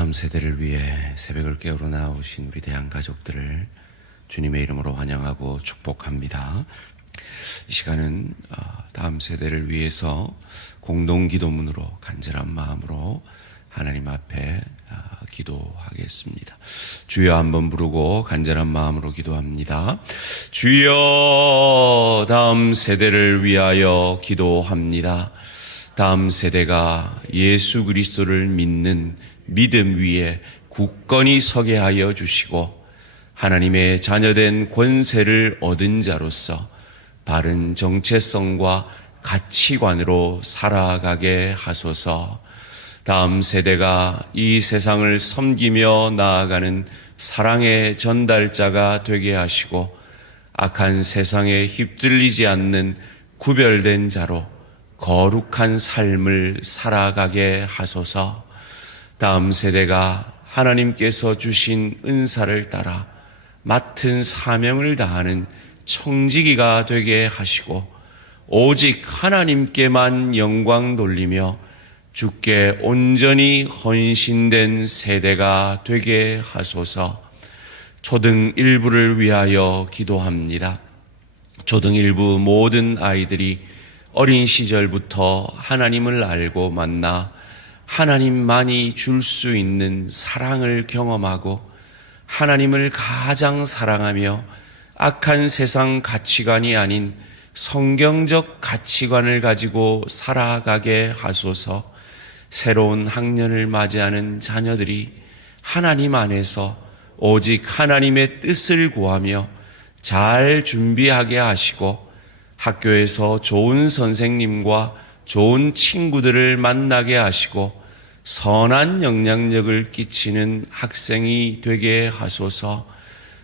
다음 세대를 위해 새벽을 깨우러 나오신 우리 대한 가족들을 주님의 이름으로 환영하고 축복합니다. 이 시간은 다음 세대를 위해서 공동기도문으로 간절한 마음으로 하나님 앞에 기도하겠습니다. 주여 한번 부르고 간절한 마음으로 기도합니다. 주여, 다음 세대를 위하여 기도합니다. 다음 세대가 예수 그리스도를 믿는 믿음 위에 굳건히 서게 하여 주시고 하나님의 자녀된 권세를 얻은 자로서 바른 정체성과 가치관으로 살아가게 하소서. 다음 세대가 이 세상을 섬기며 나아가는 사랑의 전달자가 되게 하시고 악한 세상에 휩들리지 않는 구별된 자로 거룩한 삶을 살아가게 하소서. 다음 세대가 하나님께서 주신 은사를 따라 맡은 사명을 다하는 청지기가 되게 하시고 오직 하나님께만 영광 돌리며 주께 온전히 헌신된 세대가 되게 하소서. 초등 1부를 위하여 기도합니다. 초등 1부 모든 아이들이 어린 시절부터 하나님을 알고 만나 하나님만이 줄 수 있는 사랑을 경험하고 하나님을 가장 사랑하며 악한 세상 가치관이 아닌 성경적 가치관을 가지고 살아가게 하소서. 새로운 학년을 맞이하는 자녀들이 하나님 안에서 오직 하나님의 뜻을 구하며 잘 준비하게 하시고 학교에서 좋은 선생님과 좋은 친구들을 만나게 하시고 선한 영향력을 끼치는 학생이 되게 하소서.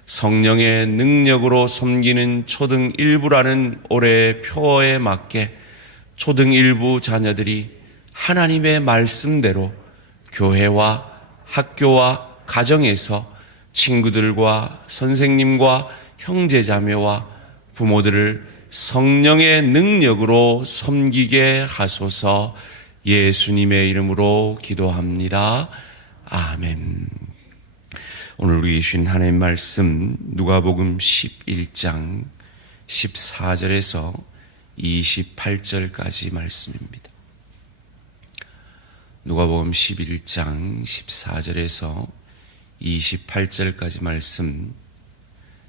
성령의 능력으로 섬기는 초등 1부라는 올해의 표어에 맞게 초등 1부 자녀들이 하나님의 말씀대로 교회와 학교와 가정에서 친구들과 선생님과 형제자매와 부모들을 성령의 능력으로 섬기게 하소서. 예수님의 이름으로 기도합니다. 아멘. 오늘 우리 주신 하나님의 말씀 누가복음 11장 14절에서 28절까지 말씀입니다. 누가복음 11장 14절에서 28절까지 말씀,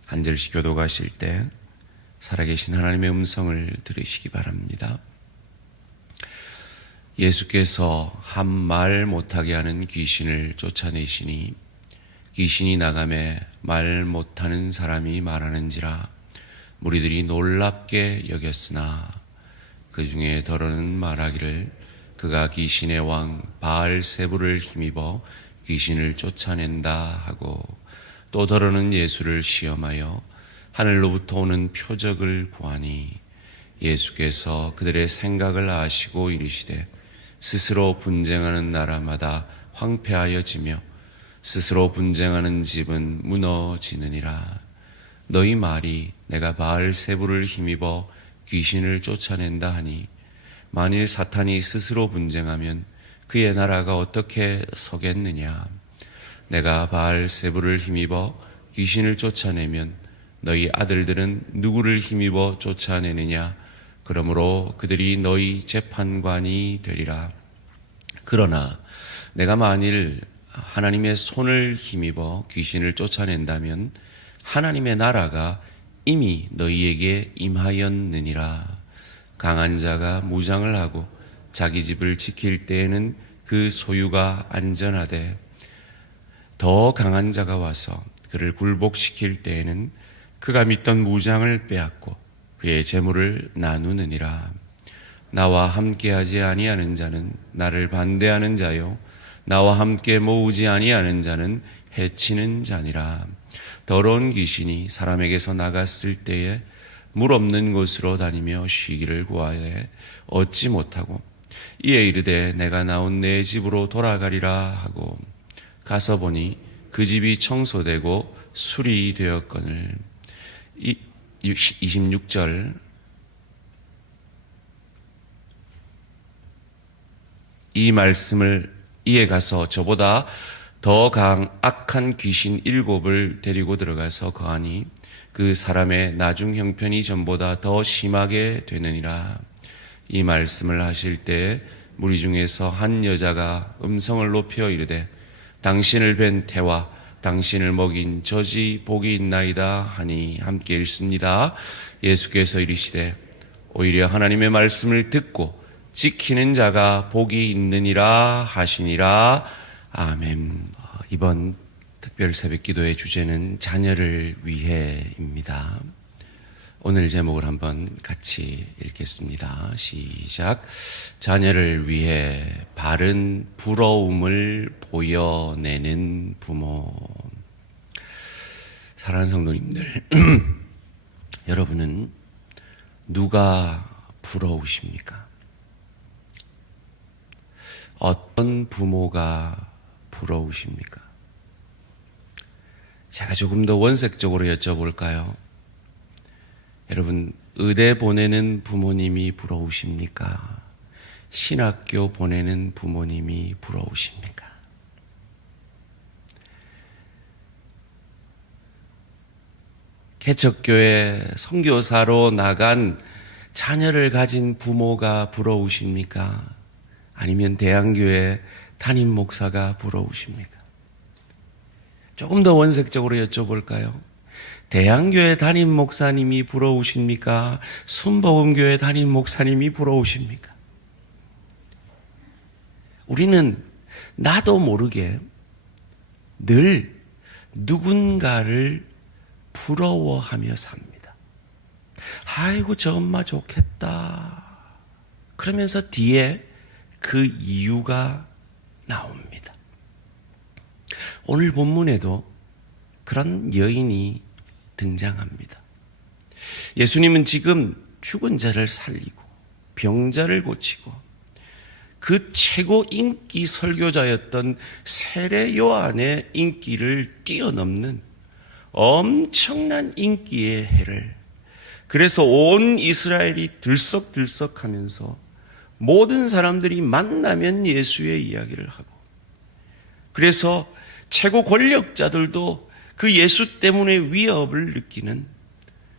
한 절씩 교독하실 때 살아계신 하나님의 음성을 들으시기 바랍니다. 예수께서 한 말 못하게 하는 귀신을 쫓아내시니 귀신이 나가매 말 못하는 사람이 말하는지라 무리들이 놀랍게 여겼으나 그 중에 더러는 말하기를 그가 귀신의 왕 바알세부를 힘입어 귀신을 쫓아낸다 하고, 또 더러는 예수를 시험하여 하늘로부터 오는 표적을 구하니 예수께서 그들의 생각을 아시고 이르시되 스스로 분쟁하는 나라마다 황폐하여지며 스스로 분쟁하는 집은 무너지느니라. 너희 말이 내가 바알세부를 힘입어 귀신을 쫓아낸다 하니 만일 사탄이 스스로 분쟁하면 그의 나라가 어떻게 서겠느냐. 내가 바알세부를 힘입어 귀신을 쫓아내면 너희 아들들은 누구를 힘입어 쫓아내느냐. 그러므로 그들이 너희 재판관이 되리라. 그러나 내가 만일 하나님의 손을 힘입어 귀신을 쫓아낸다면 하나님의 나라가 이미 너희에게 임하였느니라. 강한 자가 무장을 하고 자기 집을 지킬 때에는 그 소유가 안전하되 더 강한 자가 와서 그를 굴복시킬 때에는 그가 믿던 무장을 빼앗고 그의 재물을 나누느니라. 나와 함께하지 아니하는 자는 나를 반대하는 자요 나와 함께 모으지 아니하는 자는 해치는 자니라. 더러운 귀신이 사람에게서 나갔을 때에 물 없는 곳으로 다니며 쉬기를 구하되 얻지 못하고 이에 이르되 내가 나온 내 집으로 돌아가리라 하고 가서 보니 그 집이 청소되고 수리되었거늘. 26절 이 말씀을 이에 가서 저보다 더 악한 귀신 7을 데리고 들어가서 거하니 그 사람의 나중 형편이 전보다 더 심하게 되느니라. 이 말씀을 하실 때 무리 중에서 한 여자가 음성을 높여 이르되 당신을 뵌 태와 당신을 먹인 젖이 복이 있나이다 하니 함께 읽습니다. 예수께서 이르시되 오히려 하나님의 말씀을 듣고 지키는 자가 복이 있느니라 하시니라. 아멘. 이번 특별 새벽 기도의 주제는 자녀를 위해입니다. 오늘 제목을 한번 같이 읽겠습니다. 시작. 자녀를 위해 바른 부러움을 보여내는 부모. 사랑하는 성도님들, 여러분은 누가 부러우십니까? 어떤 부모가 부러우십니까? 제가 조금 더 원색적으로 여쭤볼까요? 여러분, 의대 보내는 부모님이 부러우십니까? 신학교 보내는 부모님이 부러우십니까? 개척교회 선교사로 나간 자녀를 가진 부모가 부러우십니까? 아니면 대안교회 담임 목사가 부러우십니까? 조금 더 원색적으로 여쭤볼까요? 대안교회 담임 목사님이 부러우십니까? 순복음교회 담임 목사님이 부러우십니까? 우리는 나도 모르게 늘 누군가를 부러워하며 삽니다. 아이고 저 엄마 좋겠다. 그러면서 뒤에 그 이유가 나옵니다. 오늘 본문에도 그런 여인이 등장합니다. 예수님은 지금 죽은 자를 살리고 병자를 고치고 그 최고 인기 설교자였던 세례 요한의 인기를 뛰어넘는 엄청난 인기의 해를, 그래서 온 이스라엘이 들썩들썩하면서 모든 사람들이 만나면 예수의 이야기를 하고, 그래서 최고 권력자들도 그 예수 때문에 위협을 느끼는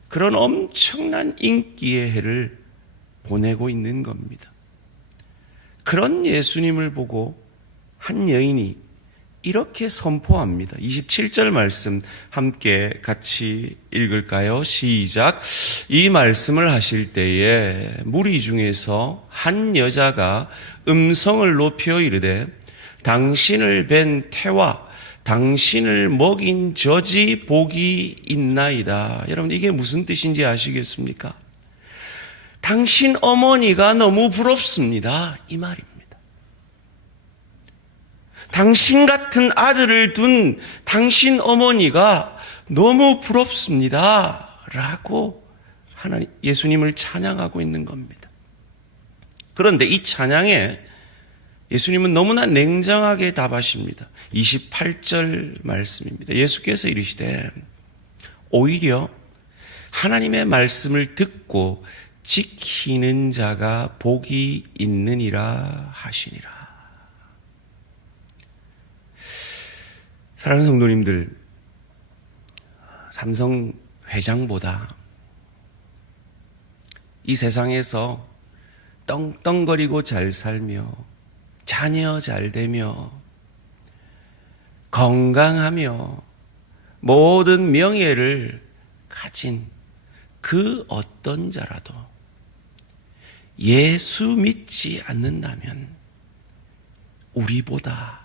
그런 엄청난 인기의 해를 보내고 있는 겁니다. 그런 예수님을 보고 한 여인이 이렇게 선포합니다. 27절 말씀 함께 같이 읽을까요? 시작. 이 말씀을 하실 때에 무리 중에서 한 여자가 음성을 높여 이르되 당신을 뵌 태와 당신을 먹인 젖이 복이 있나이다. 여러분, 이게 무슨 뜻인지 아시겠습니까? 당신 어머니가 너무 부럽습니다, 이 말입니다. 당신 같은 아들을 둔 당신 어머니가 너무 부럽습니다 라고 하나님, 예수님을 찬양하고 있는 겁니다. 그런데 이 찬양에 예수님은 너무나 냉정하게 답하십니다. 28절 말씀입니다. 예수께서 이르시되 오히려 하나님의 말씀을 듣고 지키는 자가 복이 있느니라 하시니라. 사랑하는 성도님들, 삼성 회장보다 이 세상에서 떵떵거리고 잘 살며 자녀 잘 되며 건강하며 모든 명예를 가진 그 어떤 자라도 예수 믿지 않는다면 우리보다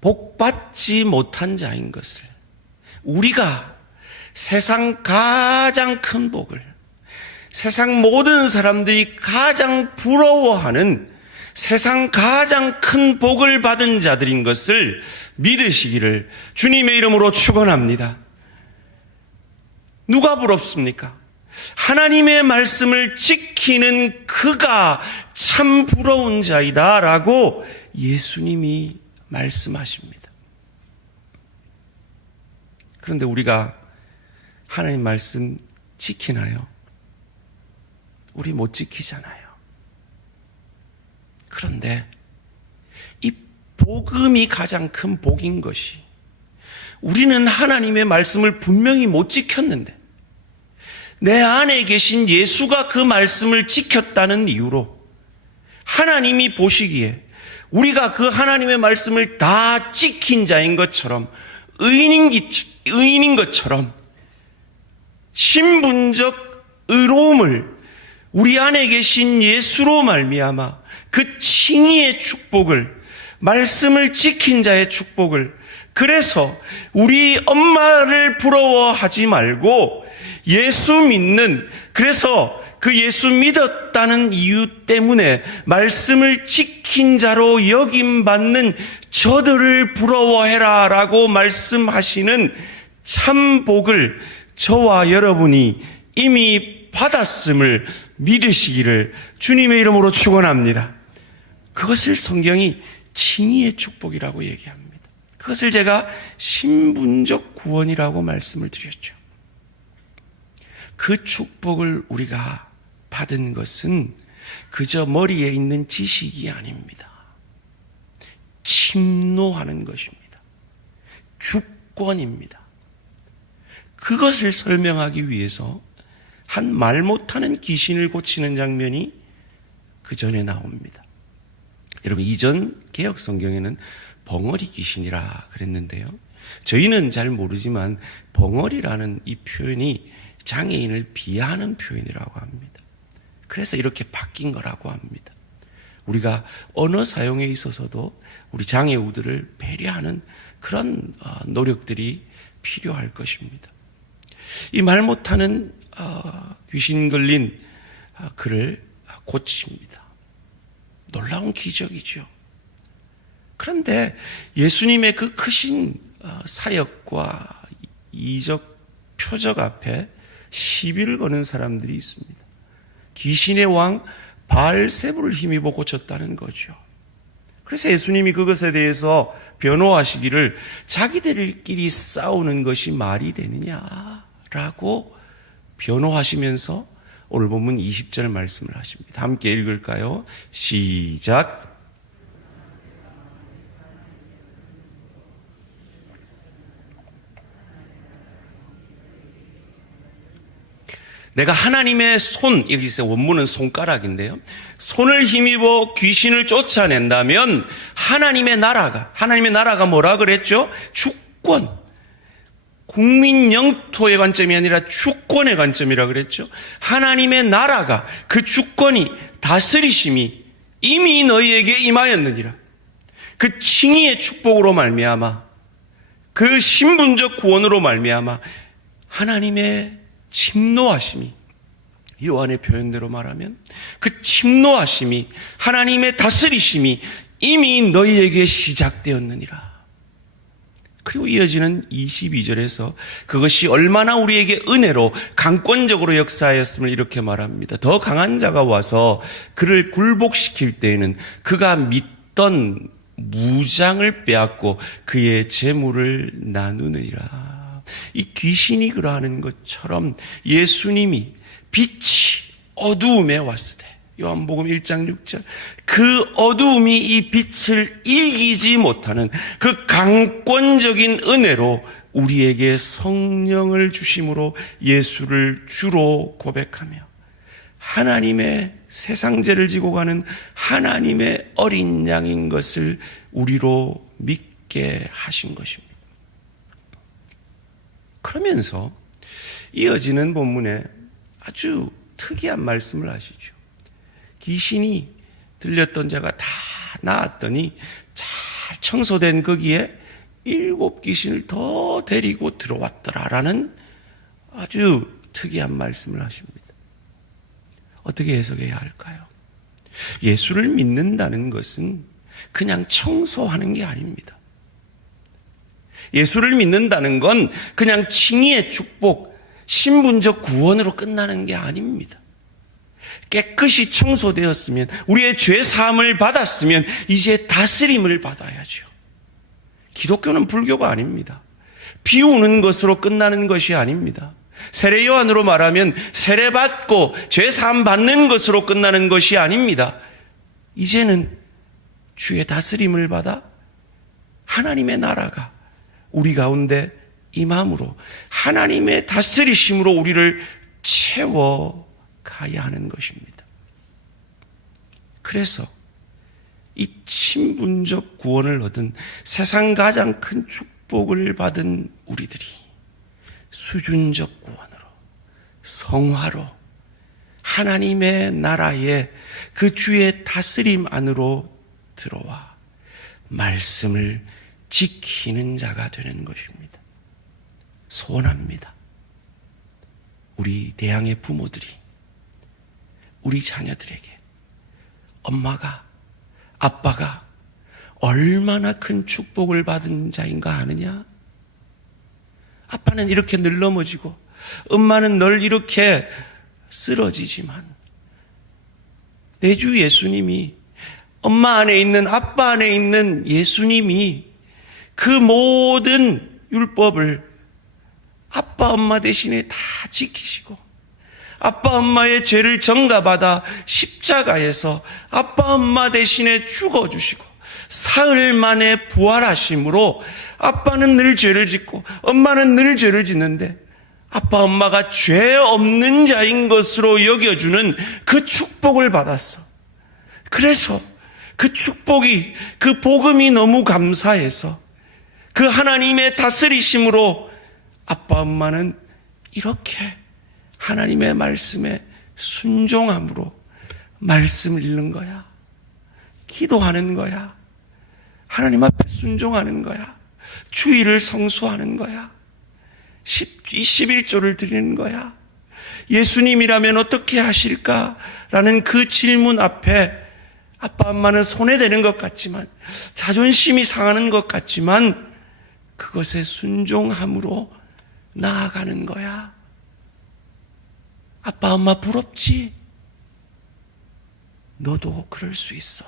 복받지 못한 자인 것을, 우리가 세상 가장 큰 복을, 세상 모든 사람들이 가장 부러워하는 세상 가장 큰 복을 받은 자들인 것을 믿으시기를 주님의 이름으로 축원합니다. 누가 부럽습니까? 하나님의 말씀을 지키는 그가 참 부러운 자이다 라고 예수님이 말씀하십니다. 그런데 우리가 하나님 말씀 지키나요? 우리 못 지키잖아요. 그런데 복음이 가장 큰 복인 것이, 우리는 하나님의 말씀을 분명히 못 지켰는데 내 안에 계신 예수가 그 말씀을 지켰다는 이유로 하나님이 보시기에 우리가 그 하나님의 말씀을 다 지킨 자인 것처럼, 의인인 것처럼 신분적 의로움을 우리 안에 계신 예수로 말미암아 그 칭의의 축복을, 말씀을 지킨 자의 축복을, 그래서 우리 엄마를 부러워하지 말고 예수 믿는, 그래서 그 예수 믿었다는 이유 때문에 말씀을 지킨 자로 여김받는 저들을 부러워해라 라고 말씀하시는 참 복을 저와 여러분이 이미 받았음을 믿으시기를 주님의 이름으로 축원합니다. 그것을 성경이 칭의의 축복이라고 얘기합니다. 그것을 제가 신분적 구원이라고 말씀을 드렸죠. 그 축복을 우리가 받은 것은 그저 머리에 있는 지식이 아닙니다. 침노하는 것입니다. 주권입니다. 그것을 설명하기 위해서 한 말 못하는 귀신을 고치는 장면이 그 전에 나옵니다. 여러분, 이전 개역 성경에는 벙어리 귀신이라 그랬는데요, 저희는 잘 모르지만 벙어리라는 이 표현이 장애인을 비하하는 표현이라고 합니다. 그래서 이렇게 바뀐 거라고 합니다. 우리가 언어 사용에 있어서도 우리 장애우들을 배려하는 그런 노력들이 필요할 것입니다. 이 말 못하는 귀신 걸린 그를 고칩니다. 놀라운 기적이죠. 그런데 예수님의 그 크신 사역과 이적 표적 앞에 시비를 거는 사람들이 있습니다. 귀신의 왕 바알세불을 힘입어 고쳤다는 거죠. 그래서 예수님이 그것에 대해서 변호하시기를 자기들끼리 싸우는 것이 말이 되느냐라고 변호하시면서 오늘 본문 20절 말씀을 하십니다. 함께 읽을까요? 시작. 내가 하나님의 손, 여기서 원문은 손가락인데요, 손을 힘입어 귀신을 쫓아낸다면 하나님의 나라가 뭐라 그랬죠? 주권, 국민 영토의 관점이 아니라 주권의 관점이라 그랬죠. 하나님의 나라가, 그 주권이, 다스리심이 이미 너희에게 임하였느니라. 그 칭의의 축복으로 말미암아, 그 신분적 구원으로 말미암아 하나님의 침노하심이, 요한의 표현대로 말하면 그 침노하심이, 하나님의 다스리심이 이미 너희에게 시작되었느니라. 그리고 이어지는 22절에서 그것이 얼마나 우리에게 은혜로 강권적으로 역사하였음을 이렇게 말합니다. 더 강한 자가 와서 그를 굴복시킬 때에는 그가 믿던 무장을 빼앗고 그의 재물을 나누느니라. 이 귀신이 그러하는 것처럼 예수님이 빛이 어두움에 왔을 때, 요한복음 1장 6절, 그 어두움이 이 빛을 이기지 못하는 그 강권적인 은혜로 우리에게 성령을 주심으로 예수를 주로 고백하며 하나님의 세상죄를 지고 가는 하나님의 어린 양인 것을 우리로 믿게 하신 것입니다. 그러면서 이어지는 본문에 아주 특이한 말씀을 하시죠. 귀신이 들렸던 자가 다 나았더니 잘 청소된 거기에 7 귀신을 더 데리고 들어왔더라라는 아주 특이한 말씀을 하십니다. 어떻게 해석해야 할까요? 예수를 믿는다는 것은 그냥 청소하는 게 아닙니다. 예수를 믿는다는 건 그냥 칭의의 축복, 신분적 구원으로 끝나는 게 아닙니다. 깨끗이 청소되었으면, 우리의 죄 사함을 받았으면 이제 다스림을 받아야죠. 기독교는 불교가 아닙니다. 비우는 것으로 끝나는 것이 아닙니다. 세례 요한으로 말하면 세례받고 죄 사함 받는 것으로 끝나는 것이 아닙니다. 이제는 주의 다스림을 받아 하나님의 나라가 우리 가운데 임함으로 하나님의 다스리심으로 우리를 채워가야 하는 것입니다. 그래서 이 신분적 구원을 얻은 세상 가장 큰 축복을 받은 우리들이 수준적 구원으로, 성화로 하나님의 나라에 그 주의 다스림 안으로 들어와 말씀을 지키는 자가 되는 것입니다. 소원합니다. 우리 대양의 부모들이 우리 자녀들에게 엄마가, 아빠가 얼마나 큰 축복을 받은 자인가 아느냐? 아빠는 이렇게 늘 넘어지고 엄마는 늘 이렇게 쓰러지지만 내 주 예수님이, 엄마 안에 있는, 아빠 안에 있는 예수님이 그 모든 율법을 아빠 엄마 대신에 다 지키시고 아빠 엄마의 죄를 전가받아 십자가에서 아빠 엄마 대신에 죽어주시고 사흘 만에 부활하심으로 아빠는 늘 죄를 짓고 엄마는 늘 죄를 짓는데 아빠 엄마가 죄 없는 자인 것으로 여겨주는 그 축복을 받았어. 그래서 그 축복이, 그 복음이 너무 감사해서 그 하나님의 다스리심으로 아빠 엄마는 이렇게 하나님의 말씀에 순종함으로 말씀을 읽는 거야. 기도하는 거야. 하나님 앞에 순종하는 거야. 주일을 성수하는 거야. 11조를 드리는 거야. 예수님이라면 어떻게 하실까라는 그 질문 앞에 아빠 엄마는 손해되는 것 같지만, 자존심이 상하는 것 같지만 그것에 순종함으로 나아가는 거야. 아빠 엄마 부럽지? 너도 그럴 수 있어.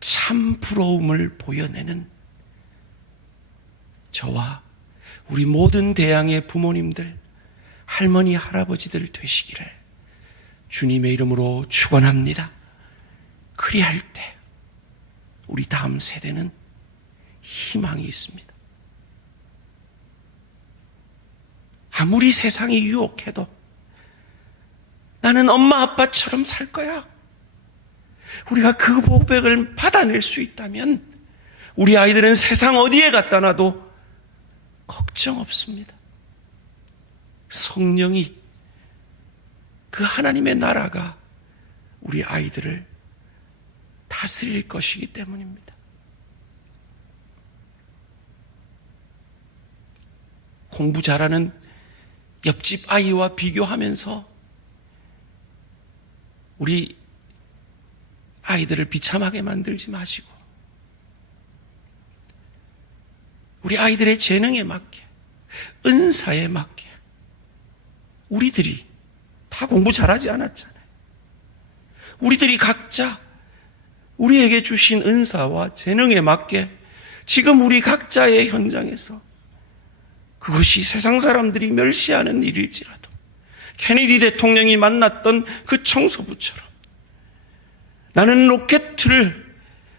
참 부러움을 보여내는 저와 우리 모든 대양의 부모님들, 할머니, 할아버지들 되시기를 주님의 이름으로 축원합니다. 그리할 때 우리 다음 세대는 희망이 있습니다. 아무리 세상이 유혹해도 나는 엄마 아빠처럼 살 거야. 우리가 그 보백을 받아낼 수 있다면 우리 아이들은 세상 어디에 갖다 놔도 걱정 없습니다. 성령이, 그 하나님의 나라가 우리 아이들을 다스릴 것이기 때문입니다. 공부 잘하는 옆집 아이와 비교하면서 우리 아이들을 비참하게 만들지 마시고 우리 아이들의 재능에 맞게, 은사에 맞게, 우리들이 다 공부 잘하지 않았잖아요. 우리들이 각자 우리에게 주신 은사와 재능에 맞게 지금 우리 각자의 현장에서 그것이 세상 사람들이 멸시하는 일일지라도 케네디 대통령이 만났던 그 청소부처럼 나는 로켓을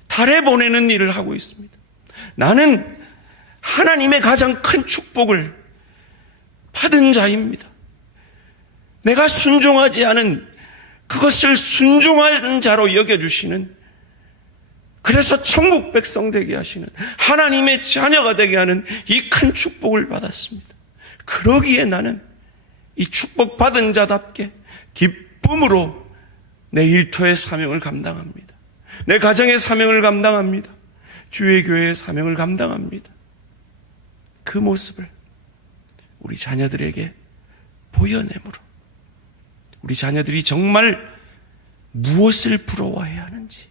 달에 보내는 일을 하고 있습니다. 나는 하나님의 가장 큰 축복을 받은 자입니다. 내가 순종하지 않은 그것을 순종하는 자로 여겨주시는, 그래서 천국 백성 되게 하시는, 하나님의 자녀가 되게 하는 이 큰 축복을 받았습니다. 그러기에 나는 이 축복 받은 자답게 기쁨으로 내 일터의 사명을 감당합니다. 내 가정의 사명을 감당합니다. 주의 교회의 사명을 감당합니다. 그 모습을 우리 자녀들에게 보여내므로 우리 자녀들이 정말 무엇을 부러워해야 하는지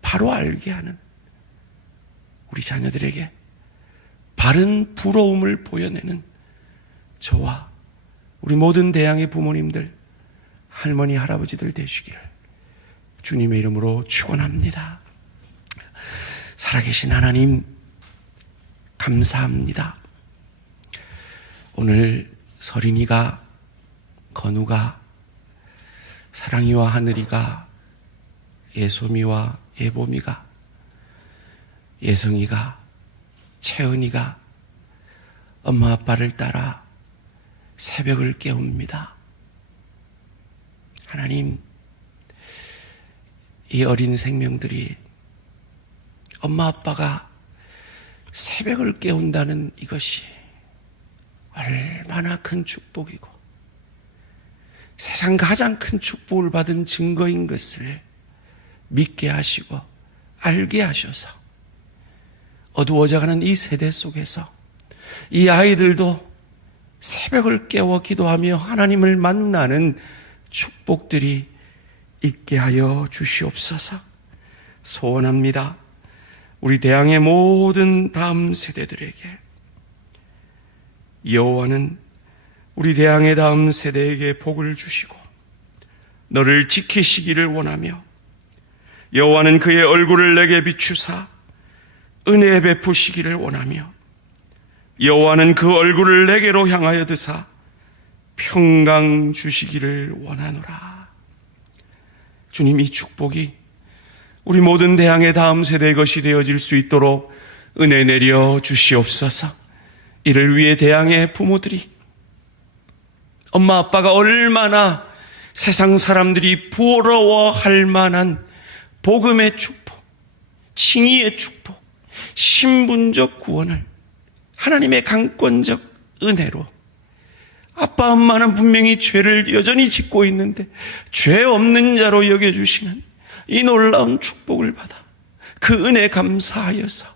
바로 알게 하는, 우리 자녀들에게 바른 부러움을 보여내는 저와 우리 모든 대양의 부모님들, 할머니, 할아버지들 되시기를 주님의 이름으로 축원합니다. 살아계신 하나님 감사합니다. 오늘 서린이가, 건우가, 사랑이와 하늘이가 예소미와 예봄이가, 예성이가, 채은이가 엄마 아빠를 따라 새벽을 깨웁니다. 하나님, 이 어린 생명들이 엄마 아빠가 새벽을 깨운다는 이것이 얼마나 큰 축복이고 세상 가장 큰 축복을 받은 증거인 것을 믿게 하시고 알게 하셔서 어두워져가는 이 세대 속에서 이 아이들도 새벽을 깨워 기도하며 하나님을 만나는 축복들이 있게 하여 주시옵소서. 소원합니다. 우리 대항의 모든 다음 세대들에게, 여호와는 우리 대항의 다음 세대에게 복을 주시고 너를 지키시기를 원하며, 여호와는 그의 얼굴을 내게 비추사 은혜 베푸시기를 원하며, 여호와는 그 얼굴을 내게로 향하여 드사 평강 주시기를 원하노라. 주님, 이 축복이 우리 모든 대항의 다음 세대의 것이 되어질 수 있도록 은혜 내려 주시옵소서. 이를 위해 대항의 부모들이, 엄마 아빠가 얼마나 세상 사람들이 부러워할 만한 복음의 축복, 칭의의 축복, 신분적 구원을 하나님의 강권적 은혜로, 아빠 엄마는 분명히 죄를 여전히 짓고 있는데 죄 없는 자로 여겨주시는 이 놀라운 축복을 받아 그 은혜 감사하여서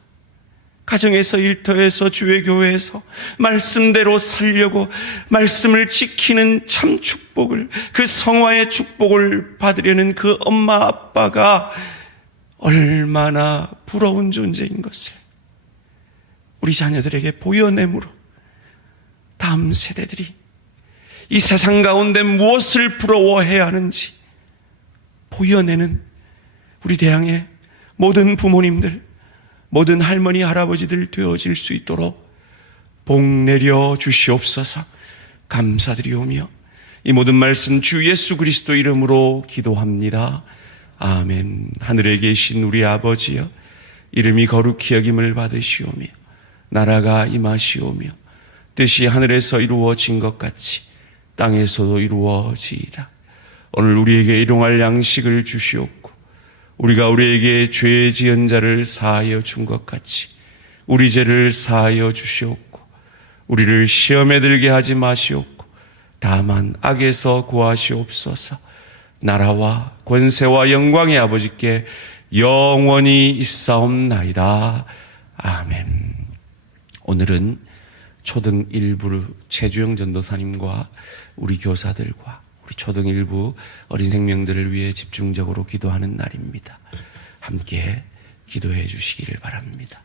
가정에서, 일터에서, 주의 교회에서 말씀대로 살려고 말씀을 지키는 참 축복을, 그 성화의 축복을 받으려는 그 엄마 아빠가 얼마나 부러운 존재인 것을 우리 자녀들에게 보여내므로 다음 세대들이 이 세상 가운데 무엇을 부러워해야 하는지 보여내는 우리 대항의 모든 부모님들, 모든 할머니, 할아버지들 되어질 수 있도록 복 내려 주시옵소서. 감사드리오며 이 모든 말씀 주 예수 그리스도 이름으로 기도합니다. 아멘. 하늘에 계신 우리 아버지여, 이름이 거룩히 여김을 받으시오며 나라가 임하시오며 뜻이 하늘에서 이루어진 것 같이 땅에서도 이루어지이다. 오늘 우리에게 일용할 양식을 주시옵고 우리가 우리에게 죄 지은 자를 사하여 준 것 같이 우리 죄를 사하여 주시옵고 우리를 시험에 들게 하지 마시옵고 다만 악에서 구하시옵소서. 나라와 권세와 영광의 아버지께 영원히 있사옵나이다. 아멘. 오늘은 초등 1부 최주영 전도사님과 우리 교사들과 우리 초등 1부 어린 생명들을 위해 집중적으로 기도하는 날입니다. 함께 기도해 주시기를 바랍니다.